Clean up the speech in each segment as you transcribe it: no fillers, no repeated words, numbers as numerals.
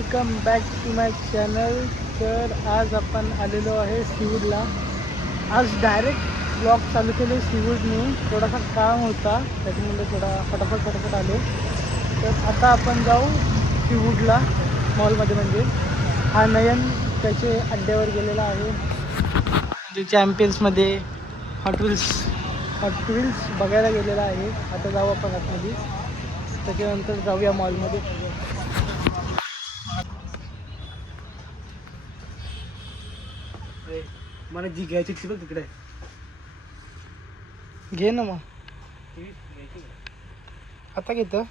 Welcome back to my channel. तर आज आपण आलेलो आहे सीवूडला. आज डायरेक्ट ब्लॉग चालू केले सीवूडने. थोडासा काम होता त्याच्यामुळे थोडा फटाफट आलो. तर आता आपण जाऊ सीवूडला मॉलमध्ये. म्हणजे हा नयन त्याचे अड्ड्यावर गेलेला आहे, म्हणजे चॅम्पियन्समध्ये हॉट व्हील्स बघायला गेलेला आहे. आता जाऊ आपण आतमध्ये, त्याच्यानंतर जाऊया मॉलमध्ये. मला जी घ्यायची ती बघ तिकडे घे ना मग. आता घेतं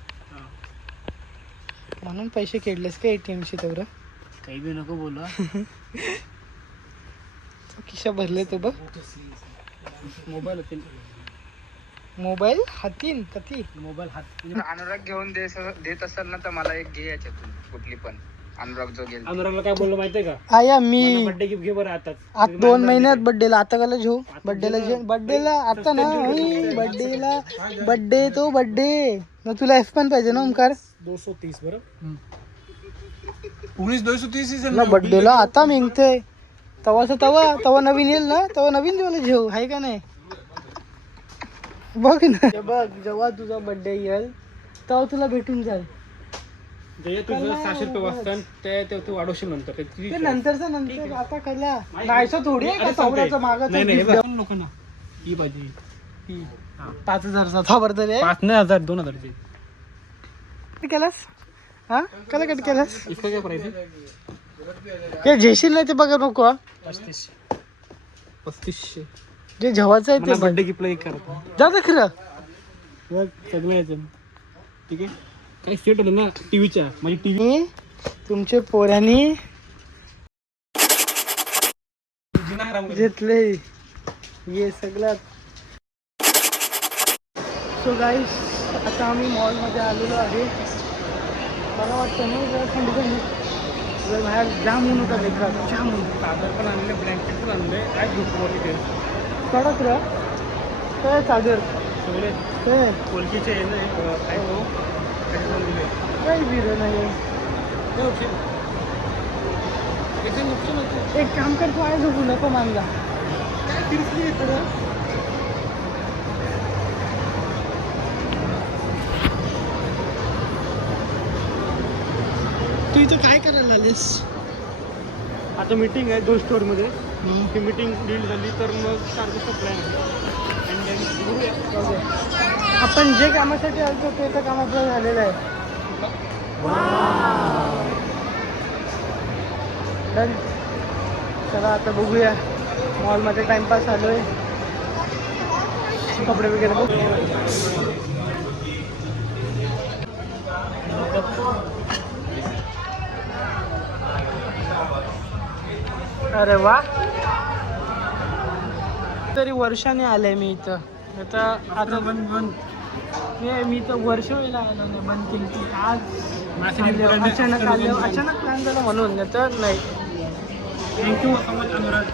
म्हणून पैसे केडलेस का ATMशी तेवढं? काही बी नको बोलू. खिशा भरले तो बघ. मोबाईल होते, मोबाईल हातीन कधी मोबाईल हात. अनुराग घेऊन देत असेल ना तर मला एक घे याच्यातून कुठली पण. अनुराग जो गेल अनुरागला काय बोललो माहितीये का? आया मी बर्थडे गिफ्ट घे बरं आताच. आता 2 महिन्यात बर्थडेला. आता काला घेऊ बर्थडेला आता ना. बर्थडे तो बर्थडे ना. तुला F1 पाहिजे ना ओमकार? 230 बरं. 19-230 ना बर्थडेला आता मिळते. तवा नवीन येईल ना, तवा नवीन जेवायला घेऊ, आहे का नाही? बघ ना, बघ जेव्हा तुझा बर्थडे येईल तेव्हा तुला भेटून जाईल. जे तुझं 600 रुपये वाचतात ते तू वाढवशील नंतर. ते नंतर आता कला नाहीसं थोडी आहे का चौऱ्याचं मागं नको ना. ही पाहिजे ती 5000चा था बर्थडे. 5,000 2,000 कट केलास? हा कला कट केलास? इसका क्या प्राइस है? हे जेशील नाही ते बघा नको. 3500. जे जेवायचं आहे ते बर्थडे गिफ्ट एक करतो. जा दे खरं. बघ सगळं याचं ठीक आहे. काही सेट होतं ना टीव्हीच्या, म्हणजे टीव्ही तुमचे पोरांनी घेतले हे सगळ्यात. सो गाईस, आता आम्ही मॉलमध्ये आलेलो आहे. मला वाटतं ना जरा थंडी जर बाहेर जाम ऊन होता देखा. जाम ऊन. चादर पण आणले, ब्लँकेट पण आणले. काय झोप मोठी कडक र काय चादर सगळे ते कोलकीचे आहे ना. काय तो काही बिर नाही. एक काम कर, तू आहे झोपू नको मानला. काय फिरकी येत तू इथं काय करायला आलेस? आता मीटिंग आहे 2 स्टोअरमध्ये. ती मीटिंग डील झाली तर मग सारखं प्लॅन आपण जे कामासाठी आलो ते तर काम आपलं झालेलं आहे. डन. चला आता बघूया मॉलमध्ये. टाइमपास आलोय, कपडे वगैरे बघ. अरे वा, तरी वर्षाने आलंय मी इथं. आता मी तर वर्ष वेळेला आलो नाही. बंद केली ती आज अचानक प्लॅन झाला म्हणून. नाही तर नाही. Thank you so much Anurag.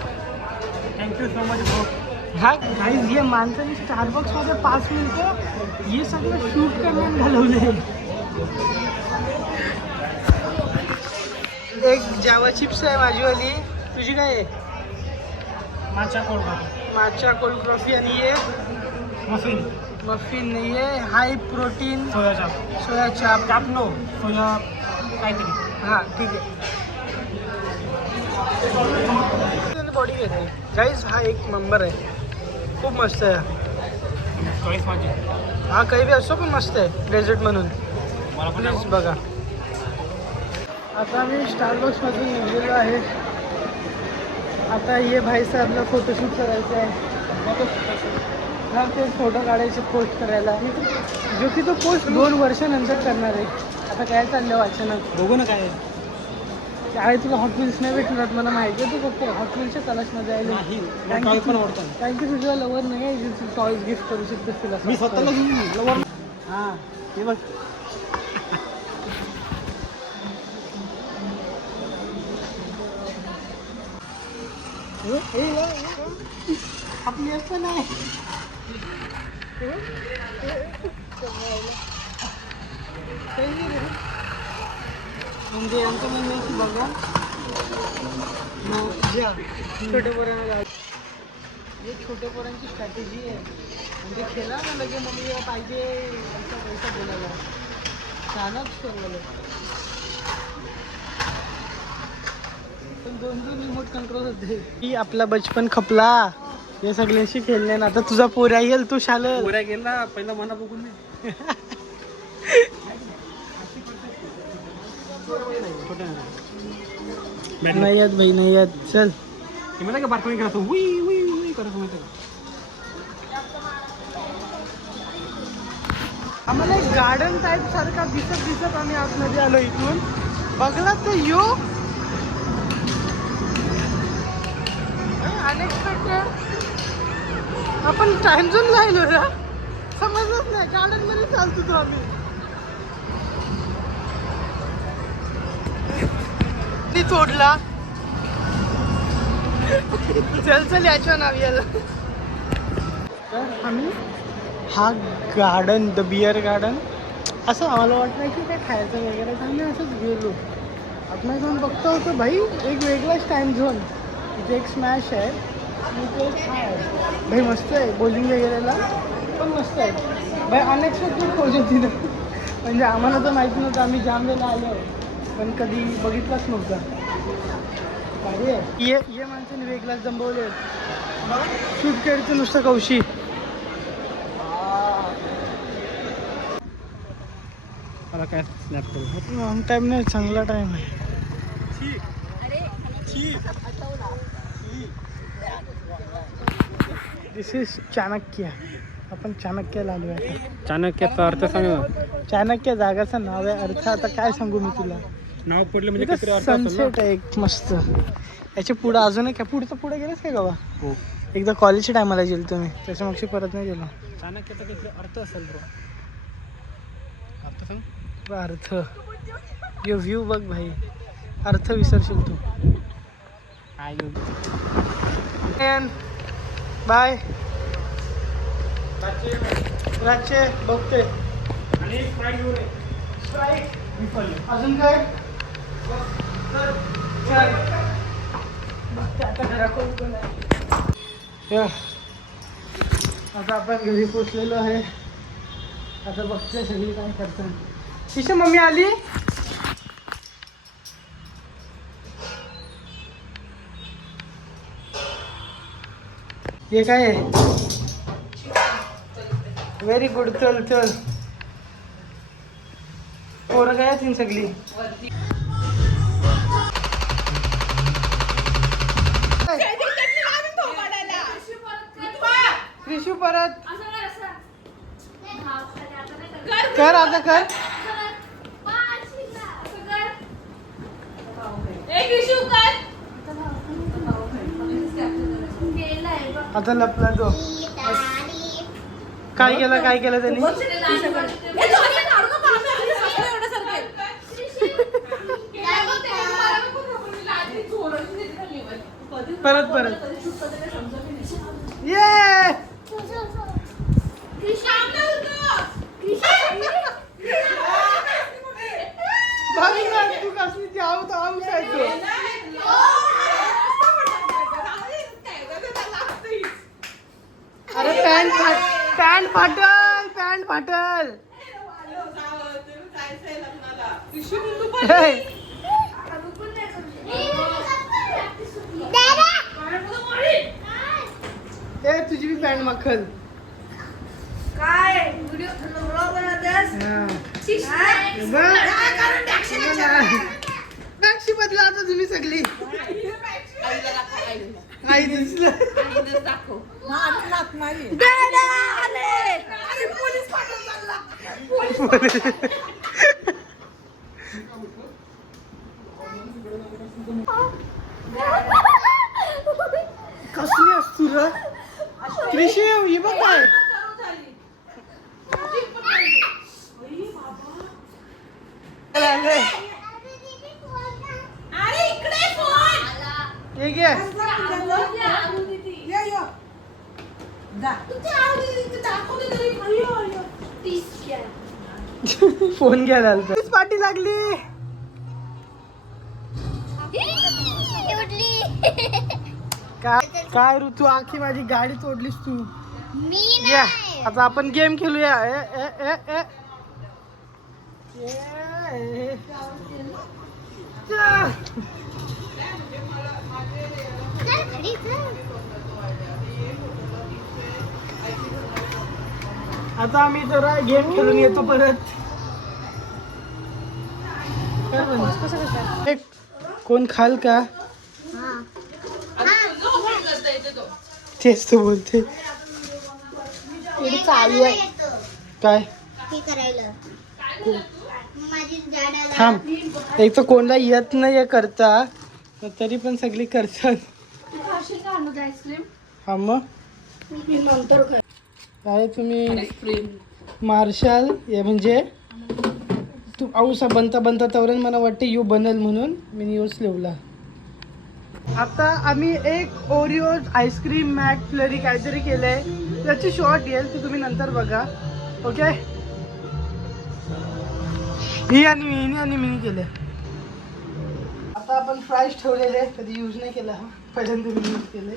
Thank you so much bro. हा गाईज, हे माणसाने स्टारबक्समध्ये 5 मिनिटं हे सगळं शूट करण्यात घालवले. एक जावा चिप्स आहे माझीवाली. तुझी काय आहे? माचा कोल्ड कॉफी. आणि ये मफिन नाही आहे. हाय प्रोटीन सोया चाप. टाकलो सोया काहीतरी. हां ठीक आहे. बॉडी घेते गाईज. हा एक नंबर आहे, खूप मस्त आहे. चॉईस माझी. हा काही बी असो पण मस्त आहे डेझर्ट म्हणून. मला पण प्लीज बघा. आता मी स्टारबक्समधून निघलेलो आहे. आता ये भाईसाहेबला फोटोशूट करायचं आहे. हा ते फोटो काढायचे पोस्ट करायला, जो की तो पोस्ट 2 वर्षानंतर करणार आहे. आता काय चाललं अचानक बघू ना काय आहे. तुला हॉट व्हील्स नाही भेटणार मला माहिती आहे. तू फक्त हॉट व्हील्सच्या तलाशमध्ये आहे. पण आवडतं. कारण की तुझ्या लवर नाही आहे, तू टॉयज गिफ्ट करू शकतेस तिला. मी स्वतःला लवर. हां हे बघ. आपली असं नाही. म्हणजे यांचं म्हणणं आहे की बघा ज्या छोट्या पोरांना हे छोट्या पोरांची स्ट्रॅटेजी आहे म्हणजे खेळा ना लगे मम्मी पाहिजे यांचा पैसा बोलायला छानच ठरवलं पण 2 रिमोट कंट्रोल होते की आपला बचपन खपला हे सगळ्यांशी खेळले ना आता तुझा पोऱ्या येईल तू शाल पोऱ्या गेला पहिला मना बघून नाही नाही येत भाई नाही येत चल मला का बारकोणी करतो हुई हुई हुई करतो माहिती का आम्हाला एक गार्डन टाईप सारखा दिसत आम्ही आतमध्ये आलो इथून बघला तर यो अनएक्सपेक्टेड आपण टाइम झोन राहिलो ना समजलंच नाही गार्डन मध्ये चालतो तो आम्ही ती तोडला चल याच्या नाव याला तर आम्ही हा गार्डन द बियर गार्डन असं आम्हाला वाटलं की काय खायचं वगैरे तर आम्ही असंच गेलो आपण जाऊन बघतो होतो भाई एक वेगळाच टाईम झोन इथे एक स्मॅश आहे आणि ते आहे भाई मस्त आहे बॉलिंग वगैरेला पण मस्त आहे भाई अनएक्सपेक्टेड खोज होती ना म्हणजे आम्हाला तर माहिती नव्हतं आम्ही जाम वेळेला आलो पण कधी बघितलाच नव्हता भारी आहे ये माणसाने वेगळाच जमवले शूट करायचं नुसतं कौशी मला काय स्नॅप करू लॉंग टाईम नाही चांगला टाईम आहे दिस इज चाणक्य आपण चाणक्यला आलो आहे चाणक्याचा अर्थ सांग ना चाणक्य जागाचं नाव आहे अर्थ आता काय सांगू मी तुला नाव पडलं म्हणजे काहीतरी अर्थ असेल ना? सनसेट आहे एक मस्त याच्या पुढं अजून एक पुढे गेलेस का गावा हो एकदा कॉलेजच्या टायमाला गेलो तुम्ही त्याच्या मागशी परत नाही गेलो चाणक्याचा काहीतरी अर्थ असेल ब्रो अर्थ सांग अर्थ यो व्ह्यू बघ भाई अर्थ विसरशील तू बाय रातचे बघते आणि स्प्राईट घेऊन ये. स्प्राईट अजून काय चल बघते आता घराकडून आता आपण घरी पोचलेलो आहे आता बघते सगळी काय करतात तिची मम्मी आली हे काय आहे व्हेरी गुड चल चल पोरं काय आहेत सगळी त्रिशू परत कर आता कर आता लपला तो काय केलं त्यांनी परत ये तू कसली ती आऊत आऊस आहे तो अरे पॅन्ट फाटल ए तुझी भी पॅन्ट मखल काय व्हिडिओ बनवतेस टॅक्सी बदला आता तुम्ही सगळी आई दिसलं कसली असतो र कृषी ही बघ काय हे घे फोन घ्यायला पाठी लागली काय ऋतू आखी माझी गाडी तोडलीस तू. मी या आता आपण गेम खेळूया. ए ए ए ए ए. चा. आता आम्ही जरा गेम खेळून येतो परत. एक कोण खाल का तेच तो बोलते. चालू आहे काय हे करायला माझी जाड्या थांब एक तर कोणला येत नाही करता तरी पण सगळी करतात. आईस्क्रीम हा मग नंतर काय तुम्ही मार्शल हे म्हणजे तू औसा बनता बनता तवरण मला वाटते यू बनल म्हणून मी यूज लिवला. आता आम्ही एक ओरिओ आईस्क्रीम मॅक फ्लरी काहीतरी केलंय त्याची शॉर्ट येईल ती तुम्ही नंतर बघा. ओके ही आणि मी केले. आता आपण फ्राईज ठेवलेले कधी यूज नाही केला पहिल्यांदा मी यूज केले.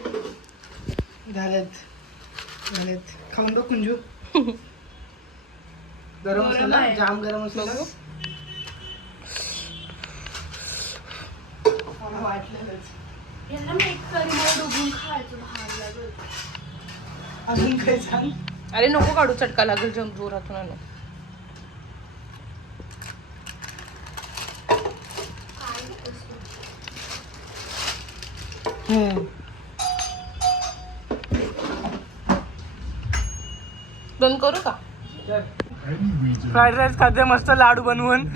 झालेत खाऊन बघ कुंजू. गरम मसाला जाम गरम मसाला मला वाटलेलंच. अजून काय सांग. अरे नको काढू चटका लागेल जम जोरातून आलो. बंद करू का. फ्राईड राईस खाते मस्त लाडू बनवून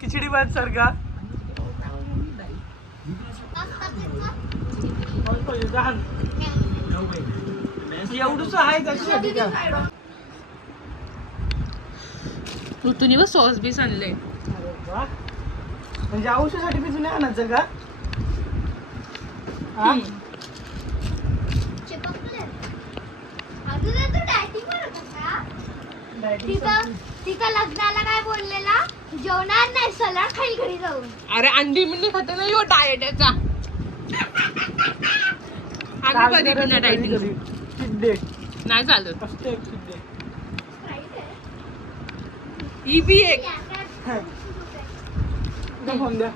खिचडी भात सारखा. एवढंच आहे त्याच्यासाठी का ऋतूनी बस सॉस बीस आणले. अरे वा. म्हणजे औषधासाठी बी जुने आणायचं का. हा? तिथं लग्नाला काय बोललेला जेवणार नाही सलाड खाईल घरी जाऊन. अरे अंडी मिंडी खाते ना यो डाएट याचा. आम्ही कधी तुझ्या डाएटिंग सिद्धे नाही चालत. असते एक सिद्धे. ही बी एक फोन द्या.